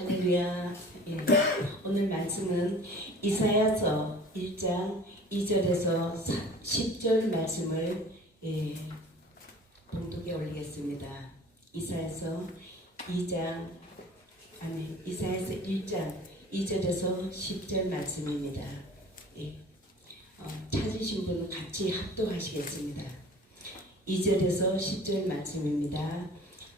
할렐루야. 예. 오늘 말씀은 이사야서 1장 2절에서 10절 말씀을 봉독에 올리겠습니다. 이사야서 1장 2절에서 10절 말씀입니다. 찾으신 분은 같이 합독하시겠습니다. 2절에서 10절 말씀입니다.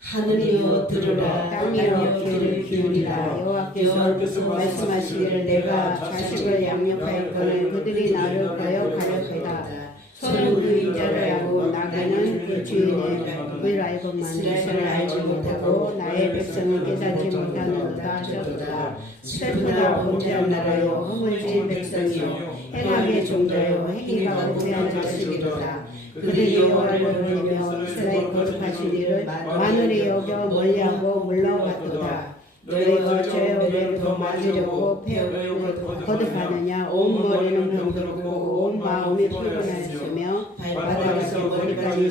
하늘이여 들으라, 땅이여 귀를 기울이라. 여호와께서 말씀하시기를 내가 자식을 양육하였거늘 그들이 나를 거역하려거다. 소는 그 인자를 하고 나귀는 그 주인의 을 알고만 이스라엘을 알지 못하고 나의 백성을 깨닫지 못하는도다 하셨도다. 슬프다 범죄한 나라요 허물진 백성이요 행악의 종자요 행위가 오래한 자식이로다. 그들이 여호와를 부르며 이스라엘 거룩하신 이를 만월히 여겨 멀리하고 물러갔도다. 너희가 저의 은혜를 맞으려고 배우고 거듭하느냐. 온 머리는 병들고 온 마음이 피곤하였으며 발바닥에서 머리까지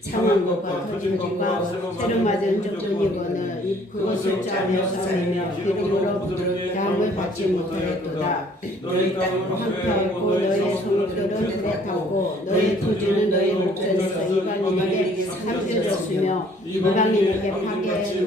상한 것과 터진 것과 새로 맞은 적전이거늘 그것을 짜며 싸매며 기름으로 양을 받지 못하였도다. 너희 땅은 황폐하였고 너희의 성읍들은 후레하고 너희 토지는 너희 목전에서 이방인에게 삼켜졌으며 이방인에게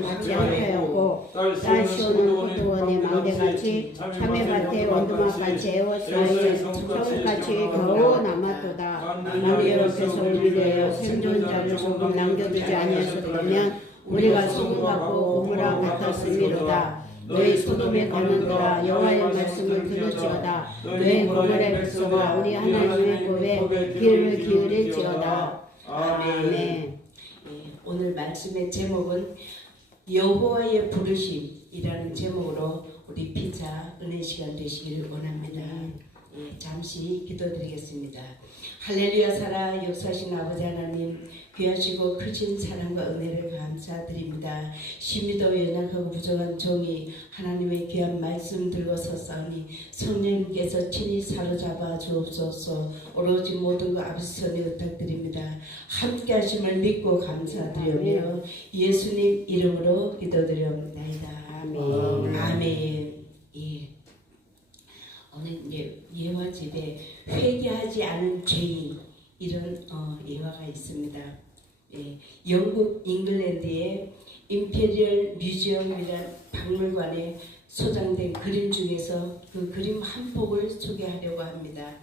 파괴하였고 딸 시오는 호두원의 망대같이 참외밭의 원두막같이 에워싸여 성같이 겨우 남았도다. 남녀로께서 우리를 위하여 생존자를 조금 남겨두지 아니하셨다면 우리가 소금같고 고무라 같았음이로다. 너희 소돔의 가문들아 여호와의 말씀을 들을지어다. 너희 고멜의 백성아 우리 하나님의 법에 귀를 기울일지어다. 아멘. 오늘 말씀의 제목은 여호와의 부르심이라는 제목으로 우리 피자 은혜 시간 되시기를 원합니다. 잠시 기도드리겠습니다. 할렐루야. 살아 역사하신 아버지 하나님, 귀하시고 크신 사랑과 은혜를 감사드립니다. 심히도 연약하고 부족한 종이 하나님의 귀한 말씀 들고 섰사오니 성령님께서 친히 사로잡아 주옵소서. 오로지 모든 것 아버지 손에 부탁드립니다. 함께 하심을 믿고 감사드리며 예수님 이름으로 기도드립니다. 아멘. 아멘. 오늘 예화 집에 회개하지 않은 죄인 이런 예화가 있습니다. 영국 잉글랜드의 임페리얼 뮤지엄이라는 박물관에 소장된 그림 중에서 그 그림 한 폭을 소개하려고 합니다.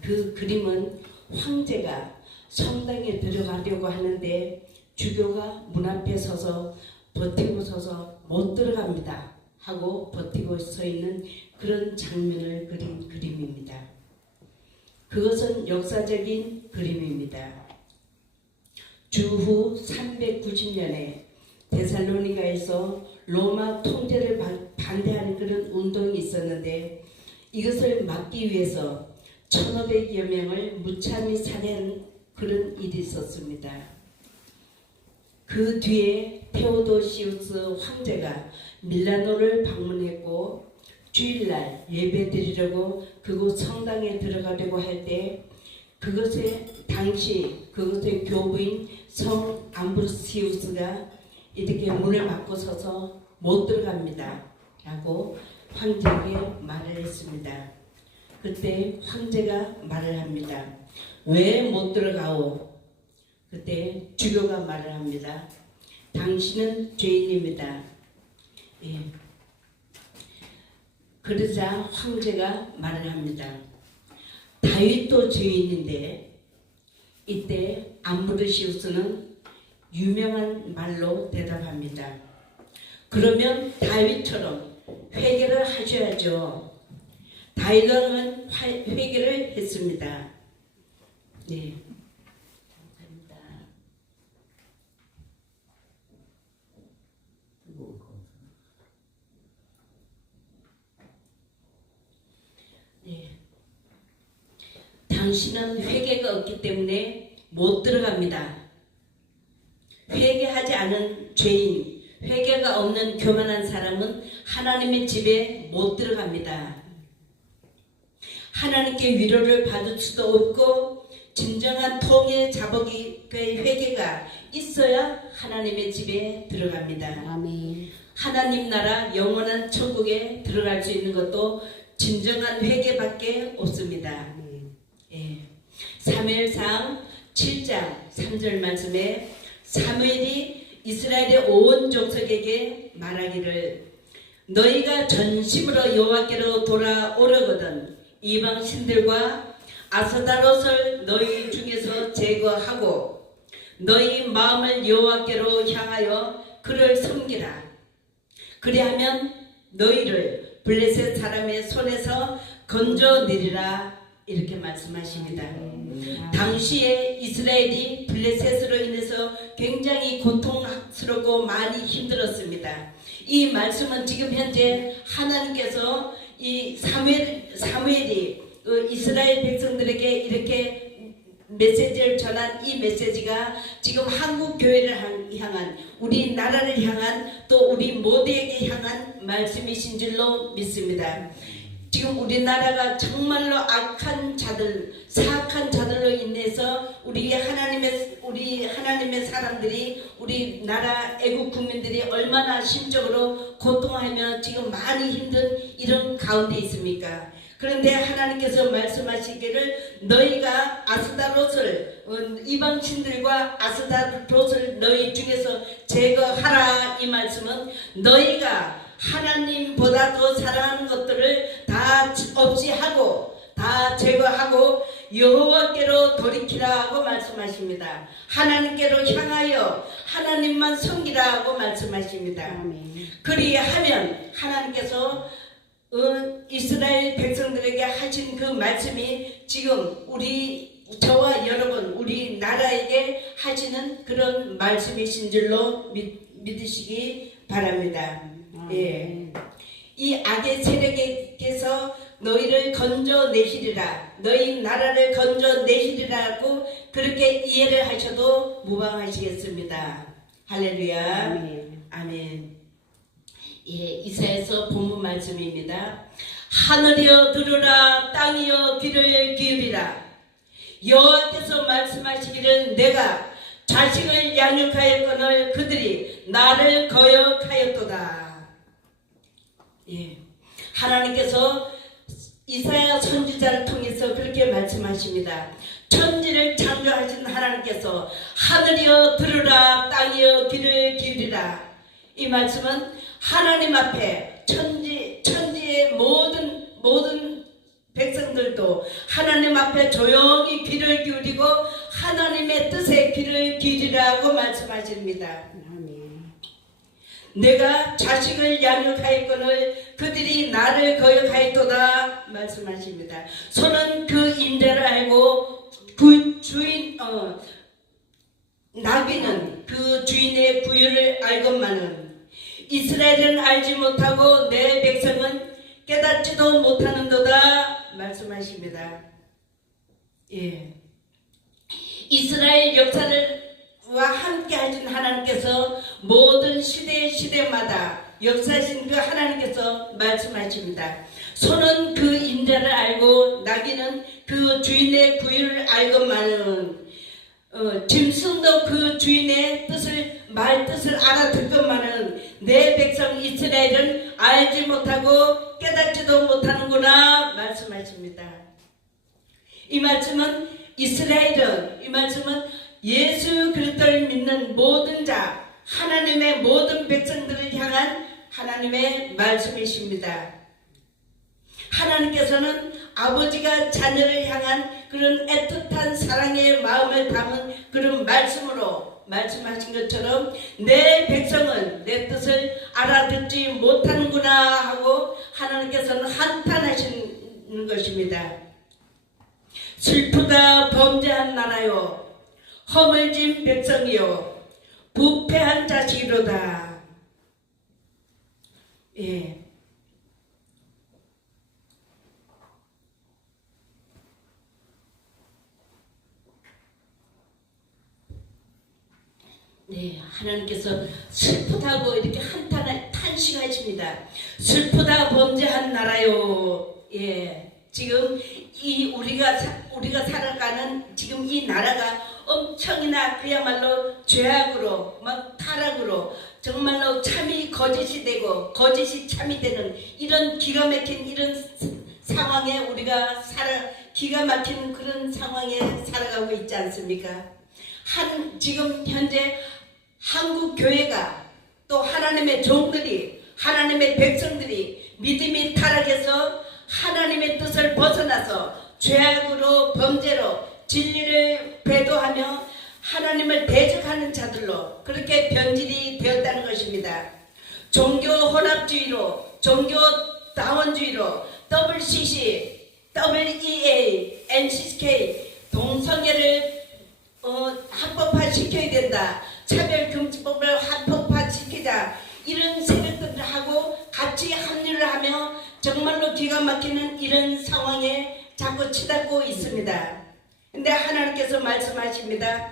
그 그림은 황제가 성당에 들어가려고 하는데 주교가 문 앞에 서서 버티고 서서 못 들어갑니다 하고 버티고 서 있는 그런 장면을 그린 그림입니다. 그것은 역사적인 그림입니다. 주후 390년에 데살로니가에서 로마 통제를 반대하는 그런 운동이 있었는데 이것을 막기 위해서 1500여 명을 무참히 살해한 그런 일이 있었습니다. 그 뒤에 테오도시우스 황제가 밀라노를 방문했고 주일날 예배드리려고 그곳 성당에 들어가려고 할 때 그것의 교부인 성 암브로시우스가 이렇게 문을 막고 서서 못 들어갑니다 라고 황제에게 말을 했습니다. 그때 황제가 말을 합니다. 왜 못 들어가오? 그때 주교가 말을 합니다. 당신은 죄인입니다. 그러자 황제가 말을 합니다. 다윗도 죄인인데 이때 암브로시우스는 유명한 말로 대답합니다. 그러면 다윗처럼 회개를 하셔야죠. 다윗은 회개를 했습니다. 감사합니다. 당신은 회개가 없기 때문에 못 들어갑니다. 회개하지 않은 죄인, 회개가 없는 교만한 사람은 하나님의 집에 못 들어갑니다. 하나님께 위로를 받을 수도 없고 진정한 통의 자복의 회개가 있어야 하나님의 집에 들어갑니다. 아멘. 하나님 나라 영원한 천국에 들어갈 수 있는 것도 진정한 회개밖에 없습니다. 예. 사무엘상 7장 3절 말씀에 사무엘이 이스라엘의 온 족속에게 말하기를 너희가 전심으로 여호와께로 돌아오려거든 이방 신들과 아스다롯을 너희 중에서 제거하고 너희 마음을 여호와께로 향하여 그를 섬기라. 그리하면 너희를 블레셋 사람의 손에서 건져내리라. 이렇게 말씀하십니다. 당시에 이스라엘이 블레셋으로 인해서 굉장히 고통스럽고 많이 힘들었습니다. 이 말씀은 지금 현재 하나님께서 이 사무엘이 이스라엘 백성들에게 이렇게 메시지를 전한 이 메시지가 지금 한국 교회를 향한 우리 나라를 향한 또 우리 모두에게 향한 말씀이신 줄로 믿습니다. 지금 우리나라가 정말로 악한 자들, 사악한 자들로 인해서 우리 하나님의 사람들이 우리 나라 애국 국민들이 얼마나 심적으로 고통하며 지금 많이 힘든 이런 가운데 있습니까? 그런데 하나님께서 말씀하시기를 너희가 아스다롯을 이방 신들과 아스다롯을 너희 중에서 제거하라. 이 말씀은 너희가 하나님보다 더 사랑하는 것들을 다 없이 하고 다 제거하고 여호와께로 돌이키라고 말씀하십니다. 하나님께로 향하여 하나님만 섬기라고 말씀하십니다. 그리하면 하나님께서 이스라엘 백성들에게 하신 그 말씀이 지금 저와 여러분 우리 나라에게 하시는 그런 말씀이신 줄로 믿으시기 바랍니다. 예. 이 악의 세력에게서 너희를 건져내시리라. 너희 나라를 건져내시리라고 그렇게 이해를 하셔도 무방하시겠습니다. 할렐루야. 아멘. 아멘. 예, 이사야서 본문 말씀입니다. 하늘이여 들으라, 땅이여 귀를 기울이라. 여호와께서 말씀하시기를 내가 자식을 양육하였거늘 그들이 나를 거역하였도다. 예, 하나님께서 이사야 선지자를 통해서 그렇게 말씀하십니다. 천지를 창조하신 하나님께서 하늘이여 들으라, 땅이여 귀를 기울이라. 이 말씀은 하나님 앞에 천지의 모든 백성들도 하나님 앞에 조용히 귀를 기울이고 하나님의 뜻에 귀를 기울이라고 말씀하십니다. 내가 자식을 양육하였거늘 그들이 나를 거역하였도다 말씀하십니다. 소는 그 임자를 알고 그 주인 나귀는 그 주인의 구유를 알건만은 이스라엘은 알지 못하고 내 백성은 깨닫지도 못하는도다 말씀하십니다. 예. 이스라엘 역사와 함께 하신 하나님께서 모든 시대마다 역사하신 그 하나님께서 말씀하십니다. 소는 그 인자를 알고 나귀는 그 주인의 구유를 알건만은 짐승도 그 주인의 말뜻을 알아듣건만은 내 백성 이스라엘은 알지 못하고 깨닫지도 못하는구나 말씀하십니다. 이 말씀은 예수 그리스도를 믿는 모든 자, 하나님의 모든 백성들을 향한 하나님의 말씀이십니다. 하나님께서는 아버지가 자녀를 향한 그런 애틋한 사랑의 마음을 담은 그런 말씀으로 말씀하신 것처럼 내 백성은 내 뜻을 알아듣지 못하는구나 하고 하나님께서는 한탄하시는 것입니다. 슬프다 범죄한 나라요 허물진 백성이요 부패한 자식이로다. 예. 네, 하나님께서 슬프다고 이렇게 탄식하십니다. 슬프다 범죄한 나라요. 예. 지금 이 우리가 살아가는 지금 이 나라가 엄청이나 그야말로 죄악으로 막 타락으로 정말로 참이 거짓이 되고 거짓이 참이 되는 이런 기가 막힌 이런 상황에 우리가 기가 막힌 그런 상황에 살아가고 있지 않습니까? 지금 현재 한국 교회가 또 하나님의 종들이 하나님의 백성들이 믿음이 타락해서 하나님의 뜻을 벗어나서 죄악으로 범죄로 진리를 배도하며 하나님을 대적하는 자들로 그렇게 변질이 되었다는 것입니다. 종교 혼합주의로 종교 다원주의로 WCC, WEA, NCK 동성애를 합법화시켜야 된다. 차별금지법을 합법화시키자. 이런 세력들하고 같이 합류를 하며 정말로 기가 막히는 이런 상황에 자꾸 치닫고 있습니다. 근데 하나님께서 말씀하십니다.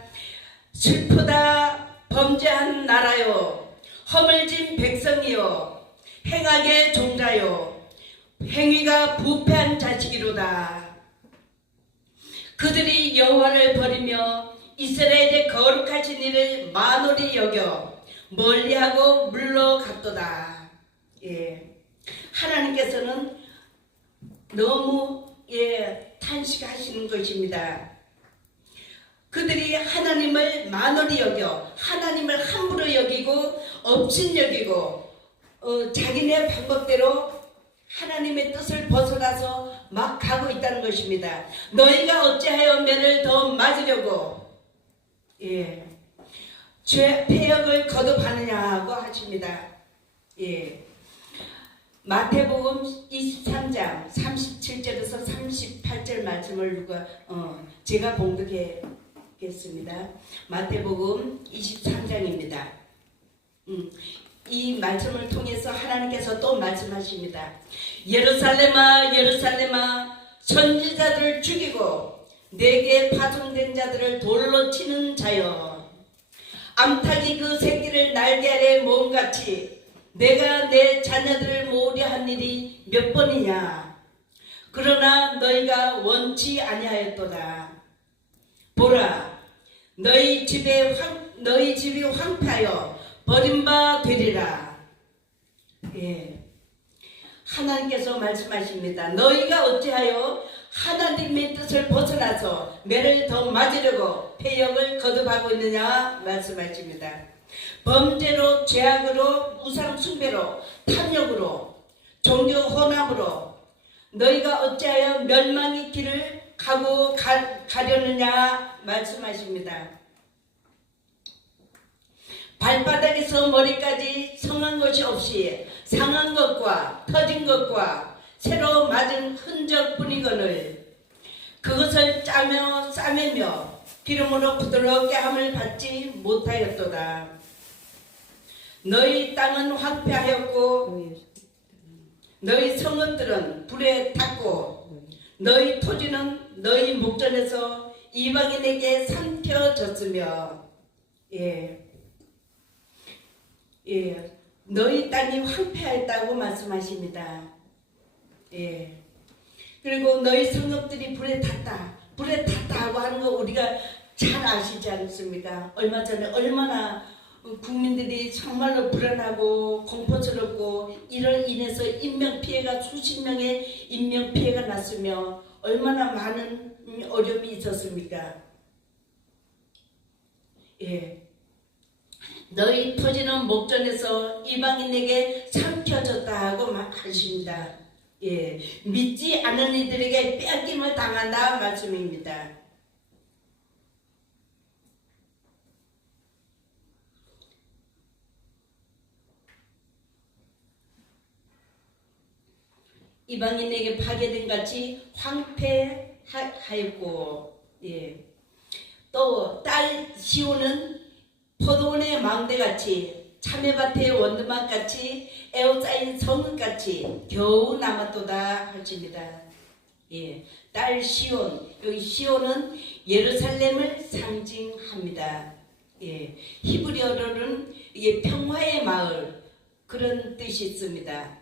슬프다 범죄한 나라요 허물진 백성이요 행악의 종자요 행위가 부패한 자식이로다. 그들이 여호와를 버리며 이스라엘의 거룩하신 이를 만홀히 여겨 멀리하고 물러갔도다. 예. 하나님께서는 너무 탄식하시는 것입니다. 그들이 하나님을 만홀히 여겨 하나님을 함부로 여기고 업신여기고 자기네 방법대로 하나님의 뜻을 벗어나서 막 가고 있다는 것입니다. 너희가 어찌하여 매를 더 맞으려고 죄 폐역을 거듭하느냐고 하십니다. 마태복음 23장 37절에서 38절 말씀을 제가 봉독하겠습니다. 마태복음 23장입니다. 이 말씀을 통해서 하나님께서 또 말씀하십니다. 예루살렘아 예루살렘아 선지자들을 죽이고 내게 파송된 자들을 돌로 치는 자여 암탉이 그 새끼를 날개 아래 모음같이 내가 내 자녀들을 모으려 한 일이 몇 번이냐. 그러나 너희가 원치 아니하였도다. 보라 너희 집이 황폐하여 버림바 되리라. 하나님께서 말씀하십니다. 너희가 어찌하여 하나님의 뜻을 벗어나서 매를 더 맞으려고 폐역을 거듭하고 있느냐 말씀하십니다. 범죄로 죄악으로 우상 숭배로 탐욕으로 종교 혼합으로 너희가 어찌하여 멸망의 길을 가려느냐 말씀하십니다. 발바닥에서 머리까지 성한 것이 없이 상한 것과 터진 것과 새로 맞은 흔적뿐이거늘 그것을 짜며 싸매며 기름으로 부드럽게 함을 받지 못하였도다. 너희 땅은 황폐하였고 너희 성읍들은 불에 탔고 너희 토지는 너희 목전에서 이방인에게 삼켜졌으며 너희 땅이 황폐하였다고 말씀하십니다. 그리고 너희 성읍들이 불에 탔다 하고 하는 거 우리가 잘 아시지 않습니까? 얼마 전에 얼마나 국민들이 정말로 불안하고 공포스럽고 이를 인해서 인명피해가 수십 명의 인명피해가 났으며 얼마나 많은 어려움이 있었습니까? 너희 토지는 목전에서 이방인에게 삼켜졌다 하고 하십니다. 믿지 않은 이들에게 빼앗김을 당한다 말씀입니다. 이방인에게 파괴된 같이 황폐하였고 또 딸 시온은 포도원의 망대같이 참외밭의 원두막같이 에워싸인 성읍같이 겨우 남았도다 하십니다. 딸 시온, 여기 시온은 예루살렘을 상징합니다. 히브리어로는 이게 평화의 마을 그런 뜻이 있습니다.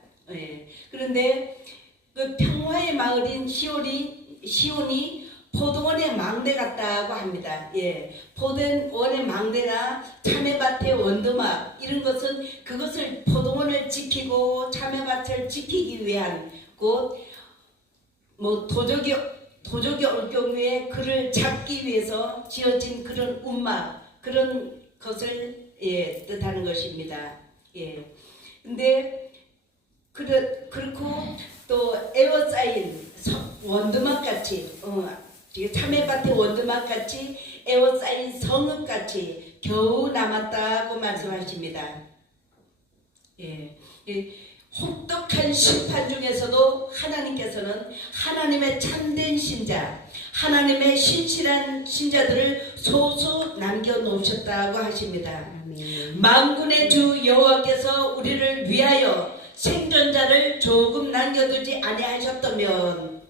그런데 그 평화의 마을인 시온이 포도원의 망대 같다고 합니다. 예, 포도원의 망대나 참외밭의 원두막 이런 것은 그것을 포도원을 지키고 참외밭을 지키기 위한 곳, 뭐 도적이 올 경우에 그를 잡기 위해서 지어진 그런 움막 그런 것을 예, 뜻하는 것입니다. 예, 근데 그렇고 또 에워싸인 원두막 같이 참외밭의 원두막 같이 에워싸인 성읍 같이 겨우 남았다고 말씀하십니다. 예, 혹독한 심판 중에서도 하나님께서는 하나님의 참된 신자, 하나님의 신실한 신자들을 소수 남겨놓으셨다고 하십니다. 만군의 주 여호와께서 우리를 위하여 생존자를 조금 남겨두지 아니하셨다면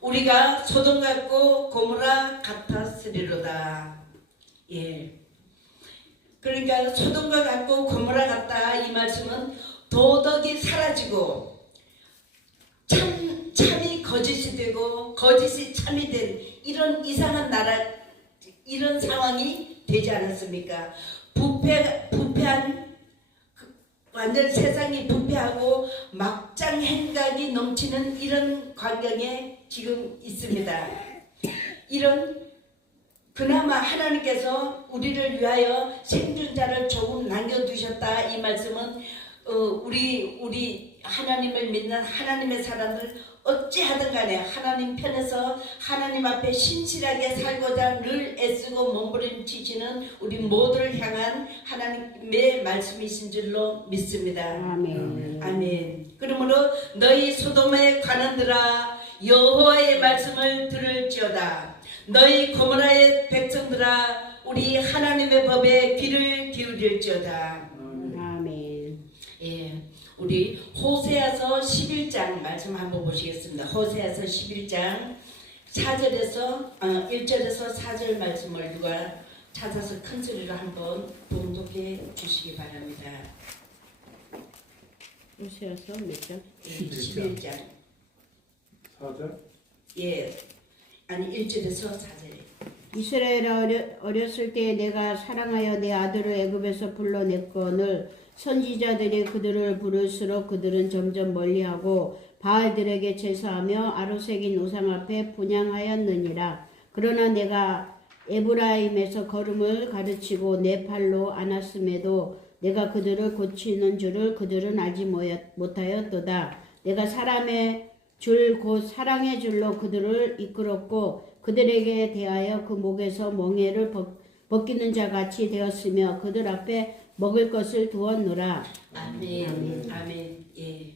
우리가 소돔 같고 고모라 같았으리로다. 예. 그러니까 소돔과 같고 고모라 같다 이 말씀은 도덕이 사라지고 참이 거짓이 되고 거짓이 참이 된 이런 이상한 나라 이런 상황이 되지 않았습니까? 부패한 완전 세상이 부패하고 막장 행각이 넘치는 이런 광경에 지금 있습니다. 이런 그나마 하나님께서 우리를 위하여 생존자를 조금 남겨두셨다 이 말씀은 우리 하나님을 믿는 하나님의 사람들 어찌하든 간에 하나님 편에서 하나님 앞에 신실하게 살고자 늘 애쓰고 몸부림치시는 우리 모두를 향한 하나님의 말씀이신 줄로 믿습니다. 아멘. 아멘. 그러므로 너희 소돔의 관원들아 여호와의 말씀을 들을지어다. 너희 고모라의 백성들아 우리 하나님의 법에 귀를 기울일지어다. 아멘. 예, 우리 호세아서 11장 말씀 한번 보시겠습니다. 호세아서 11장 4절에서 1절에서 4절 말씀을 누가 찾아서 큰 소리로 한번 봉독해 주시기 바랍니다. 호세아서 몇 장? 예, 11장 4절? 예, 아니 1절에서 4절에 이스라엘 어렸을 때 내가 사랑하여 내 아들을 애굽에서 불러냈거늘 선지자들이 그들을 부를수록 그들은 점점 멀리하고 바알들에게 제사하며 아로새긴 우상 앞에 분향하였느니라. 그러나 내가 에브라임에서 걸음을 가르치고 내 팔로 안았음에도 내가 그들을 고치는 줄을 그들은 알지 못하였도다. 내가 사람의 줄 곧 사랑의 줄로 그들을 이끌었고 그들에게 대하여 그 목에서 멍에를 벗기는 자 같이 되었으며 그들 앞에 먹을 것을 두었노라. 아멘. 아멘. 아멘. 예.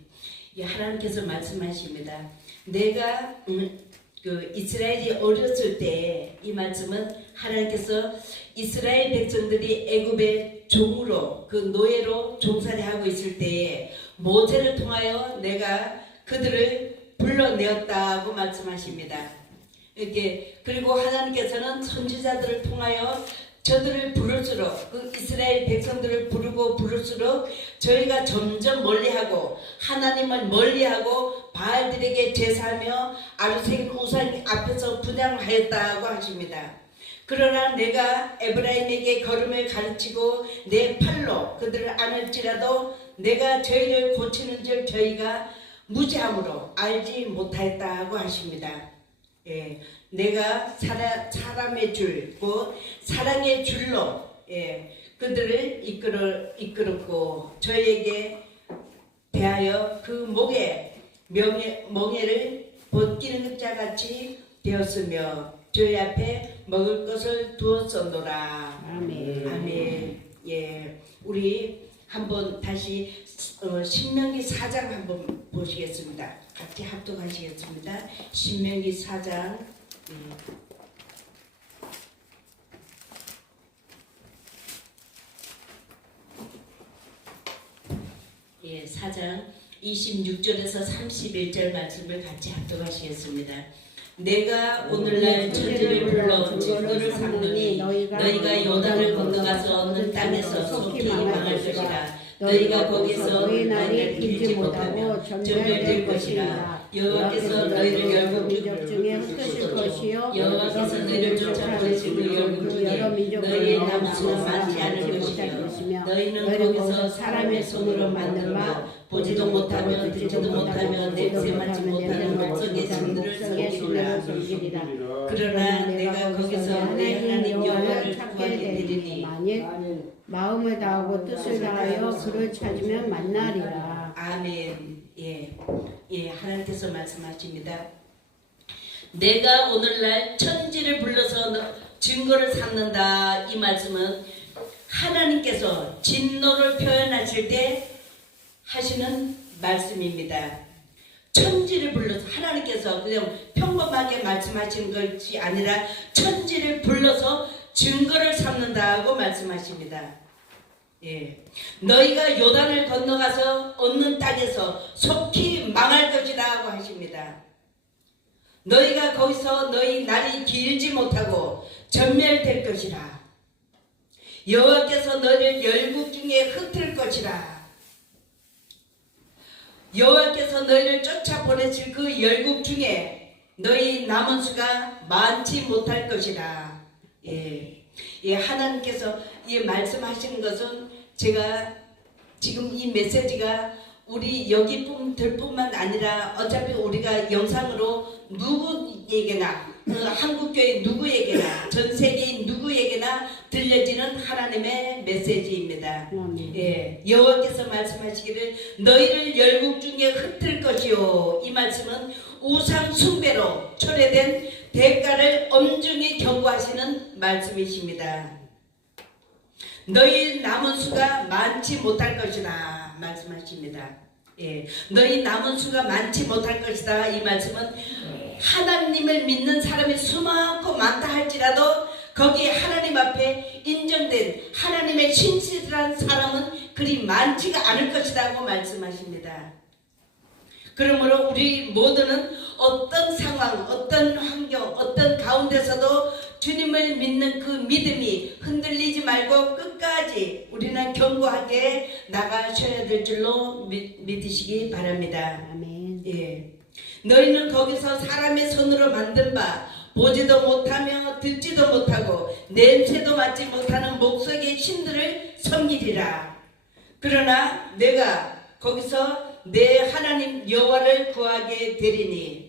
예, 하나님께서 말씀하십니다. 내가 그 이스라엘이 어렸을 때 이 말씀은 하나님께서 이스라엘 백성들이 애굽의 종으로 그 노예로 종살이 하고 있을 때에 모세를 통하여 내가 그들을 불러내었다고 말씀하십니다. 이렇게 그리고 하나님께서는 선지자들을 통하여 저들을 부를수록 그 이스라엘 백성들을 부를수록 저희가 점점 멀리하고 하나님을 멀리하고 바알들에게 제사하며 아르생 우상 앞에서 분향하였다고 하십니다. 그러나 내가 에브라임에게 걸음을 가르치고 내 팔로 그들을 안을지라도 내가 저희를 고치는 줄 저희가 무지함으로 알지 못하였다고 하십니다. 예, 내가 사람의 줄, 곧 사랑의 줄로 그들을 이끌었고 저에게 대하여 그 목에 멍에를 벗기는 자 같이 되었으며 저희 앞에 먹을 것을 두었었노라. 아멘. 아멘. 예, 우리 한번 다시 신명기 4장 한번 보시겠습니다. 같이 합독하시겠습니다. 신명기 4장 예, 4장 26절에서 31절 말씀을 같이 합독하시겠습니다. 내가 오늘날 천지를 불러 증거를 삼느니 너희가 요단을 건너가서 얻는 땅에서 속히 망할 것이라. 너희가 거기서 너희 날이 날을 길지 못하고 전멸될 것이라. 여호와께서 너희를 열국 민족 중에 흩으실 것이요 여호와께서 너희를 쫓아내시고 열국 그 여러 중에 민족 너희의 중에 남수가 많지 않을 것이며 너희는 거기서 사람의 손으로 만든 바 보지도 못하며 듣지도 못하며 냄새 맡지 못하는 목석의 신들을 섬기리라. 그러나 내가 거기서 내 하나님 여호와를 구하게 되리니 만일 마음을 다하고 뜻을 다하여 그를 찾으면 만나리라. 아멘. 예, 하나님께서 말씀하십니다. 내가 오늘날 천지를 불러서 증거를 삼는다. 이 말씀은 하나님께서 진노를 표현하실 때 하시는 말씀입니다. 천지를 불러서 하나님께서 그냥 평범하게 말씀하시는 것이 아니라 천지를 불러서 증거를 삼는다고 말씀하십니다. 예, 너희가 요단을 건너가서 얻는 땅에서 속히 망할 것이라고 하십니다. 너희가 거기서 너희 날이 길지 못하고 전멸될 것이라. 여호와께서 너희를 열국 중에 흩을 것이라. 여호와께서 너희를 쫓아 보내실 그 열국 중에 너희 남은 수가 많지 못할 것이라. 예, 하나님께서 이 말씀하시는 것은 제가 지금 이 메시지가 우리 여기뿐만 아니라 어차피 우리가 영상으로 누구에게나 한국교회 누구에게나 전 세계인 누구에게나 들려지는 하나님의 메시지입니다. 예, 여호와께서 말씀하시기를 너희를 열국 중에 흩을 것이요. 이 말씀은 우상 숭배로 초래된 대가를 엄중히 경고하시는 말씀이십니다. 너희 남은 수가 많지 못할 것이다 말씀하십니다. 예, 너희 남은 수가 많지 못할 것이다. 이 말씀은 하나님을 믿는 사람이 수많고 많다 할지라도 거기 하나님 앞에 인정된 하나님의 신실한 사람은 그리 많지가 않을 것이라고 말씀하십니다. 그러므로 우리 모두는 어떤 상황, 어떤 환경, 어떤 가운데서도 주님을 믿는 그 믿음이 흔들리지 말고 끝까지 우리는 견고하게 나가셔야 될 줄로 믿으시기 바랍니다. 아멘. 예. 너희는 거기서 사람의 손으로 만든 바 보지도 못하며 듣지도 못하고 냄새도 맡지 못하는 목석의 신들을 섬기리라. 그러나 내가 거기서 내 하나님 여호와를 구하게 되리니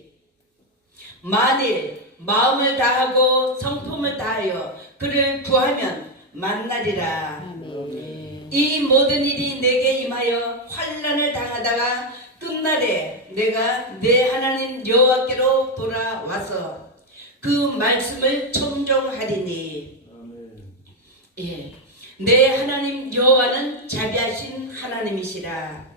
만일 마음을 다하고 성품을 다하여 그를 구하면 만나리라. 아멘. 이 모든 일이 내게 임하여 환난을 당하다가 끝날에 내가 내 하나님 여호와께로 돌아와서 그 말씀을 청종하리니. 예, 내 하나님 여호와는 자비하신 하나님이시라.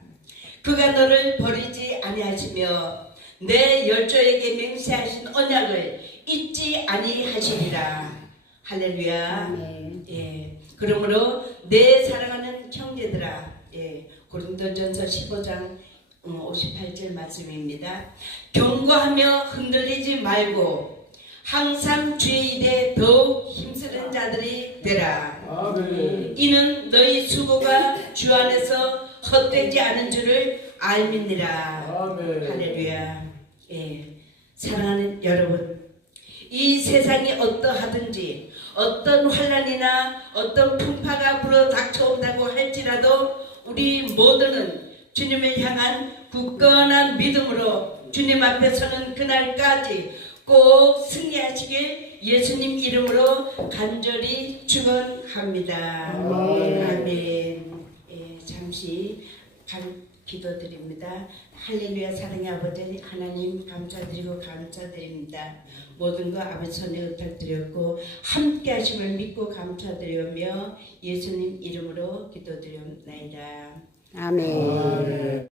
그가 너를 버리지 아니하시며 내 열조에게 맹세하신 언약을 잊지 아니하시리라. 할렐루야. 아멘. 예, 그러므로 내 사랑하는 형제들아, 예, 고린도전서 15장 58절 말씀입니다. 경고하며 흔들리지 말고 항상 주의 일에 더욱 힘쓰는 자들이 되라. 아멘. 이는 너희 수고가 주 안에서 헛되지 않은 줄을 알미니라. 아멘. 할렐루야. 예, 사랑하는 여러분, 이 세상이 어떠하든지 어떤 환난이나 어떤 풍파가 불어 닥쳐온다고 할지라도 우리 모두는 주님을 향한 굳건한 믿음으로 주님 앞에 서는 그날까지 꼭 승리하시길 예수님 이름으로 간절히 축원합니다. 아멘. 아멘. 예, 잠시 기도드립니다. 할렐루야. 사랑의 아버지 하나님 감사드리고 감사드립니다. 모든 거 아버지 손에 의탁드렸고 함께 하심을 믿고 감사드리며 예수님 이름으로 기도드립니다. 아멘. 아멘.